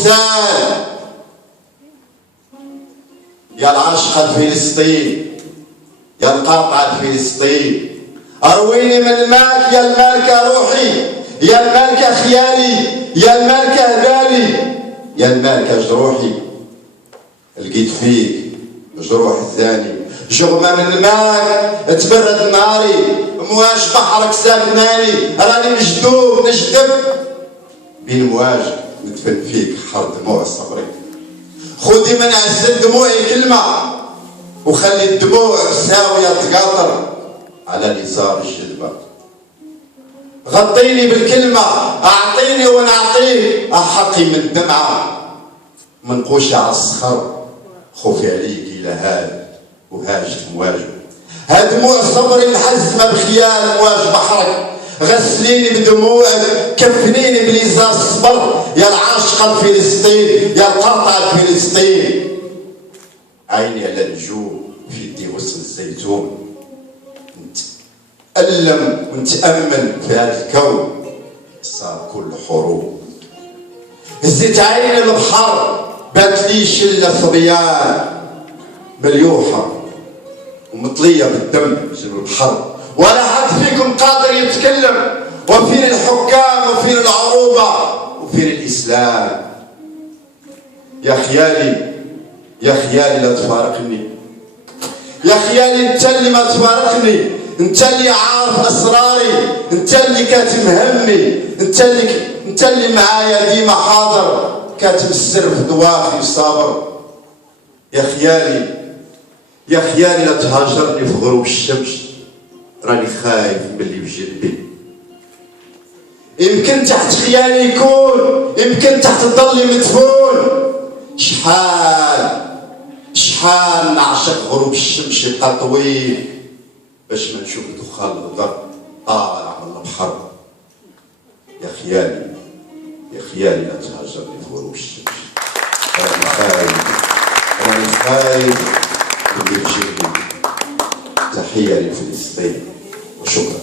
السال يا العاشقة فلسطين، يا القاطعة فلسطين، ارويني من ماك يا المالكة روحي، يا المالكة خيالي، يا المالكة هبالي، يا المالكة جروحي. لقيت فيك جروح الثاني، جغمة من الماك تبرد ناري، مواج بحرك ساكناني، راني مجدوب نجدب بين مواج ندفن فيك حر دموع صبري. خذي من عز دموعي كلمة وخلي الدموع ساوية تقاطر على اليسار الجذبة. غطيني بالكلمة، أعطيني ونعطيك أحقي من دمعة منقوشة على الصخر، خوفي عليك إلى هاد وهاجت مواجه. هدموع صبري محزمة بخيال مواج بحرك، غسليني بدموعك كفنيني بليزار الصبر، يا العاشقة فلسطين، يا القاطعة فلسطين. عيني على النجوم في يدي وسط الزيتون، نتألم ونتأمل في هذا الكون صار كل حروب. هزيت عيني البحر بات لي شلة صبيان مليوحة ومطلية بالدم جنب البحر، ولا حد فيكم قادر يتكلم. وفين الحكام وفين العروبة وفين الإسلام؟ يا خيالي يا خيالي لا تفارقني، يا خيالي انت اللي ما تفارقني، انت اللي عارف اسراري، انت اللي كاتم همي، انت اللي معايا ديما حاضر، كاتم السر في دواخلي صابر. يا خيالي يا خيالي لا تهاجرني في غروب الشمس، راني خايف من اللي بجنبي. يمكن تحت خيالي يكون، يمكن تحت ظلي مدفون. شحال نعشق غروب الشمس يبقى طويل باش ما نشوف دخان الغدر طالع من البحر. يا خيالي يا خيالي لا تهاجرني في غروب الشمس، راني خايف من اللي بجنبي. تحية لفلسطين وشكرا.